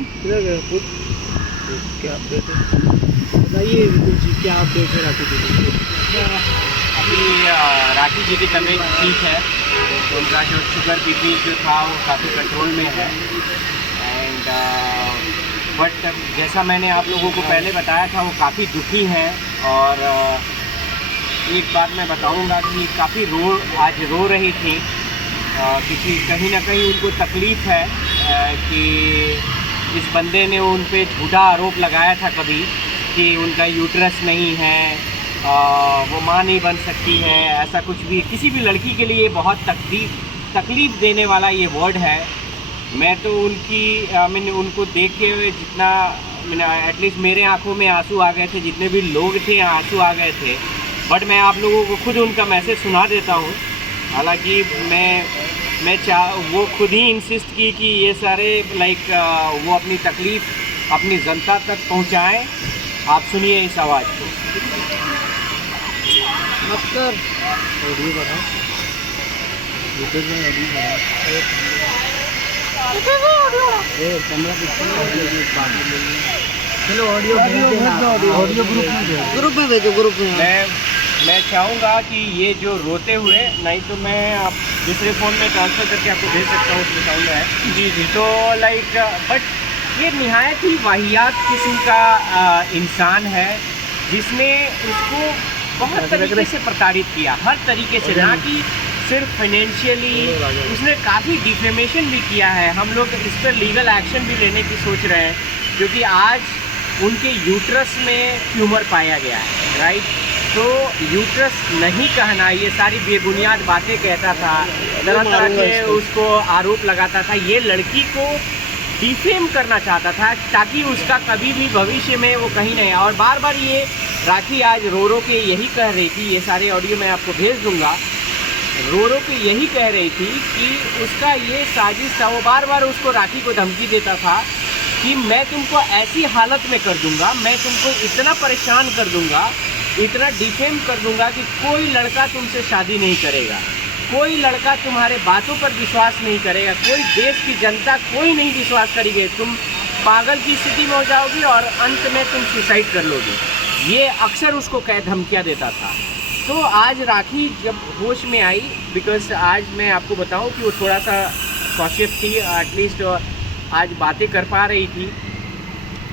किधर गए खुद? क्या अपडेट है बताइए, कुछ क्या अपडेट है राखी दीदी? अभी राखी जी की तबीयत ठीक है, उनका जो शुगर बीपी जो था वो काफ़ी कंट्रोल में है। एंड बट जैसा मैंने आप लोगों को पहले बताया था, वो काफ़ी दुखी हैं। और एक बात मैं बताऊंगा कि काफ़ी आज रो रही थी, क्योंकि कहीं ना कहीं उनको तकलीफ़ है कि इस बंदे ने उन पे झूठा आरोप लगाया था कभी कि उनका यूट्रस नहीं है, वो माँ नहीं बन सकती है। ऐसा कुछ भी किसी भी लड़की के लिए बहुत तकलीफ़ देने वाला ये वर्ड है। मैं तो मैंने उनको देख के जितना एटलीस्ट मेरे आंखों में आंसू आ गए थे, जितने भी लोग थे आंसू आ गए थे। बट मैं आप लोगों को खुद उनका मैसेज सुना देता हूँ। हालांकि वो खुद ही इंसिस्ट की कि ये सारे वो अपनी तकलीफ़ अपनी जनता तक पहुँचाएँ। आप सुनिए इस आवाज़ को। मत कर ऑडियो बढ़ा, यूट्यूब में ऑडियो बढ़ा, कैमरा चलो ऑडियो ग्रुप में भेजो। मैं चाहूँगा कि ये जो रोते हुए, नहीं तो मैं आप दूसरे फ़ोन में ट्रांसफ़र करके आपको भेज सकता हूँ, उसमें साउंड है। जी तो बट ये निहायत ही वाहियात किस्म का इंसान है, जिसने उसको बहुत तरीके से प्रताड़ित किया, हर तरीके से, ना कि सिर्फ फाइनेंशियली। उसने काफ़ी डिफेमेशन भी किया है। हम लोग इस पर लीगल एक्शन भी लेने की सोच रहे हैं, क्योंकि आज उनके यूट्रस में ट्यूमर पाया गया है, राइट। तो यूट्रस नहीं कहना, ये सारी बेबुनियाद बातें कहता था, तरह तरह के उसको आरोप लगाता था, ये लड़की को डिफेम करना चाहता था ताकि उसका कभी भी भविष्य में वो कहीं नहीं। और बार बार ये राखी आज रो के यही कह रही थी, ये सारे ऑडियो मैं आपको भेज दूंगा, रो के यही कह रही थी कि उसका ये साजिश था। वो बार बार उसको राखी को धमकी देता था कि मैं तुमको ऐसी हालत में कर दूंगा, मैं तुमको इतना परेशान कर दूंगा, इतना डिफेम कर दूंगा कि कोई लड़का तुमसे शादी नहीं करेगा, कोई लड़का तुम्हारे बातों पर विश्वास नहीं करेगा, कोई देश की जनता कोई नहीं विश्वास करेगी, तुम पागल की स्थिति में हो जाओगी और अंत में तुम सुसाइड कर लोगी। ये अक्सर उसको धमकियाँ देता था। तो आज राखी जब होश में आई, बिकॉज आज मैं आपको बताऊं कि वो थोड़ा सा कॉशियस थी, एटलीस्ट आज बातें कर पा रही थी,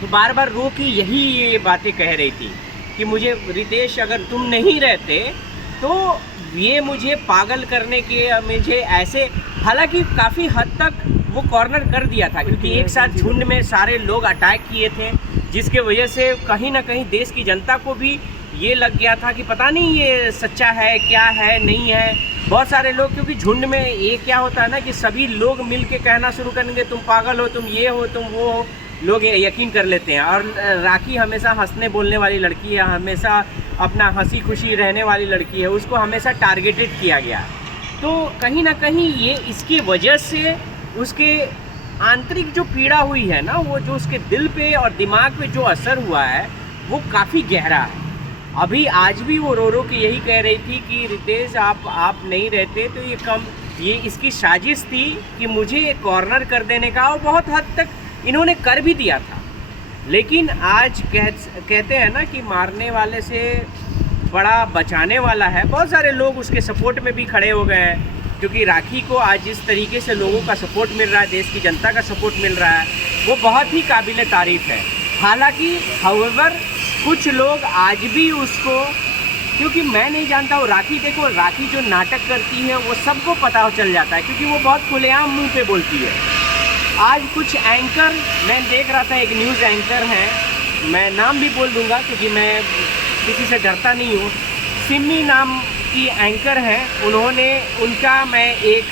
तो बार बार रो के यही ये बातें कह रही थी कि मुझे रितेश, अगर तुम नहीं रहते तो ये मुझे पागल करने के, मुझे ऐसे, हालांकि काफ़ी हद तक वो कॉर्नर कर दिया था, क्योंकि एक साथ झुंड में सारे लोग अटैक किए थे, जिसके वजह से कहीं ना कहीं देश की जनता को भी ये लग गया था कि पता नहीं ये सच्चा है, क्या है, नहीं है। बहुत सारे लोग, क्योंकि झुंड में ये क्या होता है ना कि सभी लोग मिल के कहना शुरू करेंगे तुम पागल हो, तुम ये हो, तुम वो हो, लोग यकीन कर लेते हैं। और राखी हमेशा हंसने बोलने वाली लड़की है, हमेशा अपना हंसी खुशी रहने वाली लड़की है, उसको हमेशा टारगेटेड किया गया। तो कहीं ना कहीं ये इसकी वजह से उसके आंतरिक जो पीड़ा हुई है ना, वो जो उसके दिल पे और दिमाग पे जो असर हुआ है वो काफ़ी गहरा है। अभी आज भी वो रो के यही कह रही थी कि रितेश आप नहीं रहते तो ये इसकी साजिश थी कि मुझे कॉर्नर कर देने का, और बहुत हद तक इन्होंने कर भी दिया था। लेकिन आज कहते हैं ना कि मारने वाले से बड़ा बचाने वाला है। बहुत सारे लोग उसके सपोर्ट में भी खड़े हो गए हैं, क्योंकि राखी को आज जिस तरीके से लोगों का सपोर्ट मिल रहा है, देश की जनता का सपोर्ट मिल रहा है, वो बहुत ही काबिल तारीफ़ है। हालांकि हाउएवर कुछ लोग आज भी उसको, क्योंकि मैं नहीं जानता हूँ, राखी देखो, राखी जो नाटक करती है वो सबको पता चल जाता है, क्योंकि वो बहुत खुलेआम मुंह पे बोलती है। आज कुछ एंकर, मैं देख रहा था, एक न्यूज़ एंकर हैं, मैं नाम भी बोल दूंगा क्योंकि मैं किसी से डरता नहीं हूँ, सिमी नाम की एंकर हैं, उनका मैं एक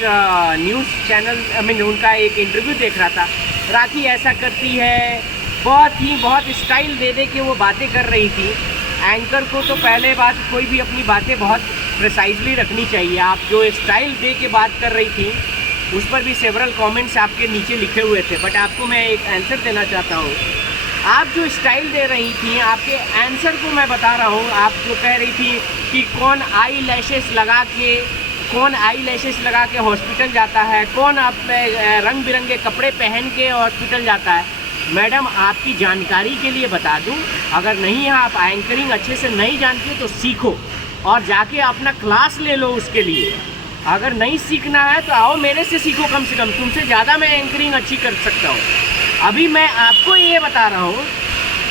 न्यूज़ चैनल उनका एक इंटरव्यू देख रहा था। राखी ऐसा करती है, बहुत स्टाइल दे के वो बातें कर रही थी। एंकर को तो पहले बात, कोई भी अपनी बातें बहुत प्रिसाइजली रखनी चाहिए। आप जो स्टाइल दे के बात कर रही थी, उस पर भी सेवरल कमेंट्स आपके नीचे लिखे हुए थे, बट आपको मैं एक आंसर देना चाहता हूँ। आप जो स्टाइल दे रही थी, आपके आंसर को मैं बता रहा हूँ। आप जो कह रही थी कि कौन आई लैशेस लगा के हॉस्पिटल जाता है, कौन आप रंग बिरंगे कपड़े पहन के हॉस्पिटल जाता है, मैडम आपकी जानकारी के लिए बता दूं, अगर नहीं है आप एंकरिंग अच्छे से नहीं जानती हो तो सीखो और जाके अपना क्लास ले लो उसके लिए। अगर नहीं सीखना है तो आओ मेरे से सीखो, कम से कम तुमसे ज़्यादा मैं एंकरिंग अच्छी कर सकता हूँ। अभी मैं आपको ये बता रहा हूँ,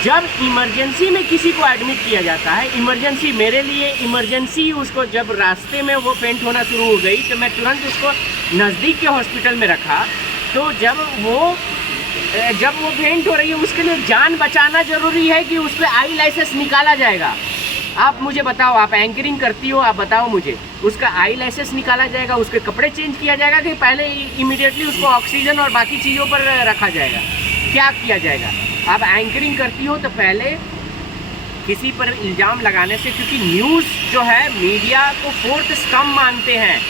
जब इमरजेंसी में किसी को एडमिट किया जाता है, इमरजेंसी मेरे लिए इमरजेंसी, उसको जब रास्ते में वो फेंट होना शुरू हो गई तो मैं तुरंत उसको नज़दीक के हॉस्पिटल में रखा। तो जब वो फेंट हो रही है उसके लिए जान बचाना ज़रूरी है कि उस पर आई लाइसेंस निकाला जाएगा। आप मुझे बताओ, आप एंकरिंग करती हो, आप बताओ मुझे, उसका आई लाइसेंस निकाला जाएगा, उसके कपड़े चेंज किया जाएगा कि पहले इमीडिएटली उसको ऑक्सीजन और बाकी चीज़ों पर रखा जाएगा, क्या किया जाएगा? आप एंकरिंग करती हो तो पहले किसी पर इल्ज़ाम लगाने से, क्योंकि न्यूज़ जो है मीडिया को फोर्थ स्तंभ मानते हैं,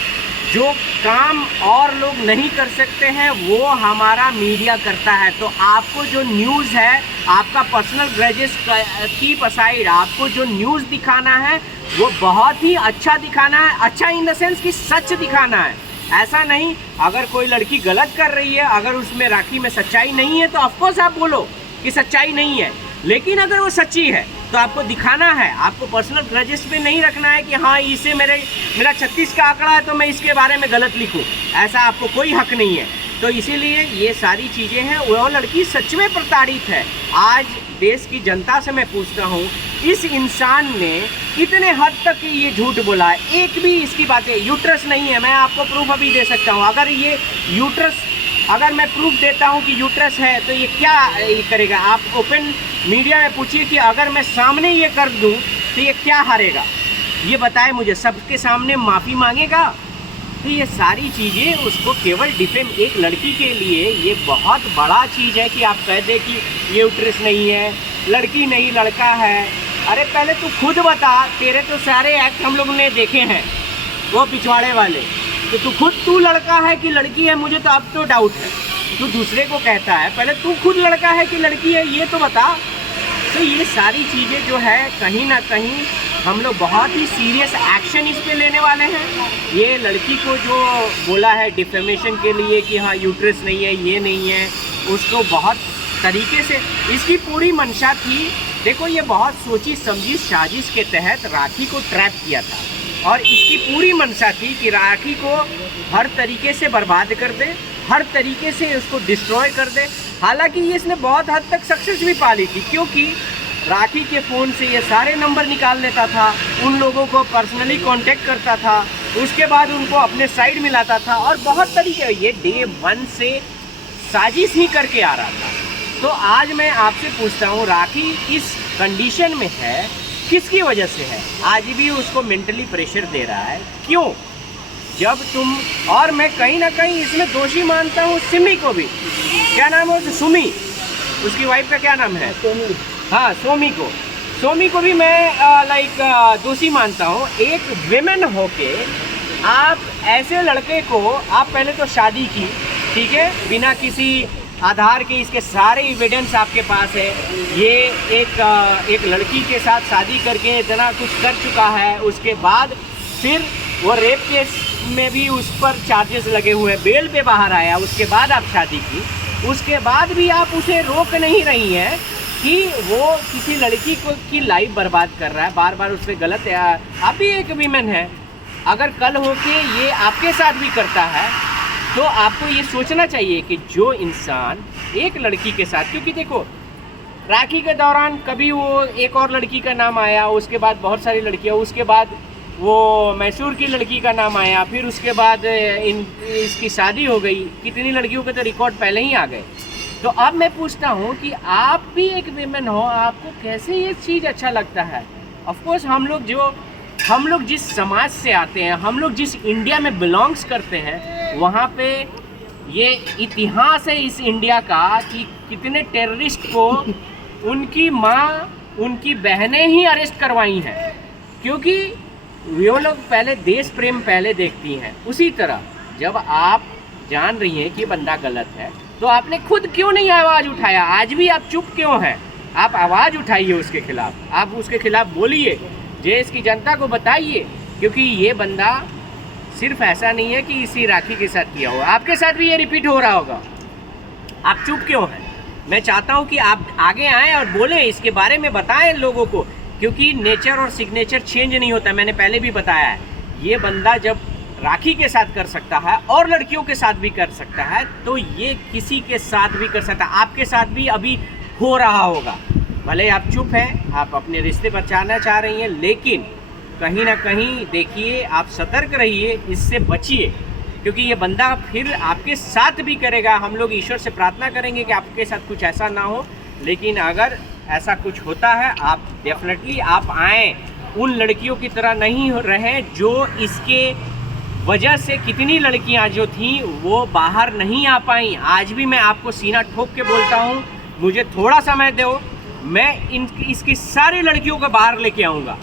जो काम और लोग नहीं कर सकते हैं वो हमारा मीडिया करता है। तो आपको जो न्यूज़ है, आपका पर्सनल ग्रेजेस कीप असाइड, आपको जो न्यूज़ दिखाना है वो बहुत ही अच्छा दिखाना है। अच्छा इन द सेंस कि सच दिखाना है, ऐसा नहीं अगर कोई लड़की गलत कर रही है, अगर उसमें राखी में सच्चाई नहीं है तो ऑफकोर्स आप बोलो कि सच्चाई नहीं है, लेकिन अगर वो सच्ची है तो आपको दिखाना है। आपको पर्सनल ग्रजेस पे नहीं रखना है कि हाँ इसे मेरा 36 का आंकड़ा है तो मैं इसके बारे में गलत लिखूं, ऐसा आपको कोई हक नहीं है। तो इसीलिए ये सारी चीज़ें हैं। वो लड़की सच में प्रताड़ित है। आज देश की जनता से मैं पूछता हूँ, इस इंसान ने कितने हद तक ये झूठ बोला है? एक भी इसकी बातें, यूट्रस नहीं है, मैं आपको प्रूफ अभी दे सकता हूँ। अगर ये यूट्रस, अगर मैं प्रूफ देता हूँ कि यूट्रस है तो ये क्या ये करेगा? आप ओपन मीडिया में पूछिए कि अगर मैं सामने ये कर दूँ तो ये क्या हारेगा, ये बताए मुझे। सबके सामने माफ़ी मांगेगा? तो ये सारी चीज़ें उसको केवल डिफेम, एक लड़की के लिए ये बहुत बड़ा चीज़ है कि आप कह दे कि ये यूट्रस नहीं है, लड़की नहीं लड़का है। अरे पहले तू खुद बता, तेरे तो सारे एक्ट हम लोगों ने देखे हैं वो पिछवाड़े वाले, तो तू लड़का है कि लड़की है, मुझे तो अब तो डाउट है। तू दूसरे को कहता है, पहले तू खुद लड़का है कि लड़की है ये तो बता। तो ये सारी चीज़ें जो है कहीं ना कहीं हम लोग बहुत ही सीरियस एक्शन इस पे लेने वाले हैं। ये लड़की को जो बोला है डिफेमेशन के लिए कि हाँ यूट्रस नहीं है, ये नहीं है, उसको बहुत तरीके से इसकी पूरी मंशा थी। देखो ये बहुत सोची समझी साजिश के तहत राखी को ट्रैप किया था और इसकी पूरी मंशा थी कि राखी को हर तरीके से बर्बाद कर दे, हर तरीके से उसको डिस्ट्रॉय कर दे। हालांकि ये इसने बहुत हद तक सक्सेस भी पा ली थी, क्योंकि राखी के फ़ोन से ये सारे नंबर निकाल लेता था, उन लोगों को पर्सनली कांटेक्ट करता था, उसके बाद उनको अपने साइड मिलाता था और बहुत तरीके, ये डे 1 से साजिश ही करके आ रहा था। तो आज मैं आपसे पूछता हूँ, राखी इस कंडीशन में है किसकी वजह से है? आज भी उसको मेंटली प्रेशर दे रहा है, क्यों? जब तुम, और मैं कहीं ना कहीं इसमें दोषी मानता हूँ सिमी को भी। क्या नाम है उसे? सुमी, उसकी वाइफ का क्या नाम है? हाँ, सोमी को भी मैं दोषी मानता हूँ। एक विमेन होके आप ऐसे लड़के को, आप पहले तो शादी की, ठीक है, बिना किसी आधार के, इसके सारे एविडेंस आपके पास है। ये एक लड़की के साथ शादी करके इतना कुछ कर चुका है, उसके बाद फिर वो रेप केस में भी उस पर चार्जेस लगे हुए हैं, बेल पे बाहर आया, उसके बाद आप शादी की, उसके बाद भी आप उसे रोक नहीं रही हैं कि वो किसी लड़की को की लाइफ बर्बाद कर रहा है, बार बार उससे गलत है। आप भी एक वीमेन है, अगर कल होके ये आपके साथ भी करता है तो आपको ये सोचना चाहिए कि जो इंसान एक लड़की के साथ, क्योंकि देखो राखी के दौरान कभी वो एक और लड़की का नाम आया, उसके बाद बहुत सारी लड़कियां, उसके बाद वो मैसूर की लड़की का नाम आया, फिर उसके बाद इसकी शादी हो गई, कितनी लड़कियों के तो रिकॉर्ड पहले ही आ गए। तो अब मैं पूछता हूँ कि आप भी एक वीमेन हो, आपको कैसे ये चीज़ अच्छा लगता है? ऑफकोर्स हम लोग जिस समाज से आते हैं, हम लोग जिस इंडिया में बिलोंग्स करते हैं, वहाँ पे ये इतिहास है इस इंडिया का कि कितने टेररिस्ट को उनकी माँ, उनकी बहनें ही अरेस्ट करवाई हैं, क्योंकि वो लोग पहले देश प्रेम पहले देखती हैं। उसी तरह जब आप जान रही हैं कि बंदा गलत है तो आपने खुद क्यों नहीं आवाज़ उठाया? आज भी आप चुप क्यों हैं? आप आवाज़ उठाइए उसके खिलाफ, आप उसके खिलाफ बोलिए, देश की जनता को बताइए, क्योंकि ये बंदा सिर्फ ऐसा नहीं है कि इसी राखी के साथ किया हो, आपके साथ भी ये रिपीट हो रहा होगा। आप चुप क्यों हैं? मैं चाहता हूँ कि आप आगे आएँ और बोलें, इसके बारे में बताएं लोगों को, क्योंकि नेचर और सिग्नेचर चेंज नहीं होता। मैंने पहले भी बताया है, ये बंदा जब राखी के साथ कर सकता है और लड़कियों के साथ भी कर सकता है, तो ये किसी के साथ भी कर सकता है। आपके साथ भी अभी हो रहा होगा, भले आप चुप हैं, आप अपने रिश्ते बचाना चाह रही हैं, लेकिन कहीं ना कहीं देखिए, आप सतर्क रहिए, इससे बचिए, क्योंकि ये बंदा फिर आपके साथ भी करेगा। हम लोग ईश्वर से प्रार्थना करेंगे कि आपके साथ कुछ ऐसा ना हो, लेकिन अगर ऐसा कुछ होता है, आप डेफिनेटली आप आएँ, उन लड़कियों की तरह नहीं रहें जो इसके वजह से कितनी लड़कियां जो थीं वो बाहर नहीं आ पाई। आज भी मैं आपको सीना ठोक के बोलता हूँ, मुझे थोड़ा समय दो, मैं इसकी सारी लड़कियों को बाहर लेके आऊँगा।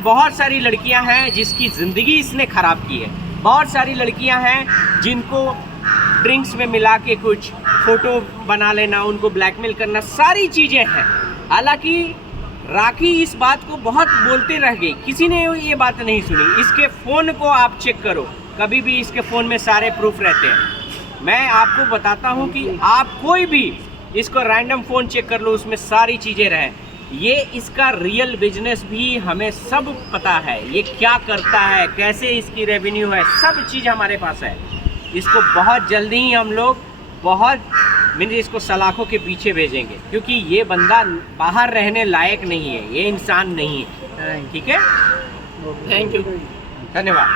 बहुत सारी लड़कियां हैं जिसकी ज़िंदगी इसने ख़राब की है, बहुत सारी लड़कियां हैं जिनको ड्रिंक्स में मिला के कुछ फ़ोटो बना लेना, उनको ब्लैकमेल करना, सारी चीज़ें हैं। हालांकि राखी इस बात को बहुत बोलते रह गई, किसी ने ये बात नहीं सुनी। इसके फ़ोन को आप चेक करो, कभी भी इसके फ़ोन में सारे प्रूफ रहते हैं। मैं आपको बताता हूँ कि आप कोई भी इसको रैंडम फ़ोन चेक कर लो, उसमें सारी चीज़ें रहें। ये इसका रियल बिजनेस भी हमें सब पता है, ये क्या करता है, कैसे इसकी रेवेन्यू है, सब चीज़ हमारे पास है। इसको बहुत जल्दी ही हम लोग इसको सलाखों के पीछे भेजेंगे, क्योंकि ये बंदा बाहर रहने लायक नहीं है, ये इंसान नहीं है। ठीक है, थैंक यू, धन्यवाद।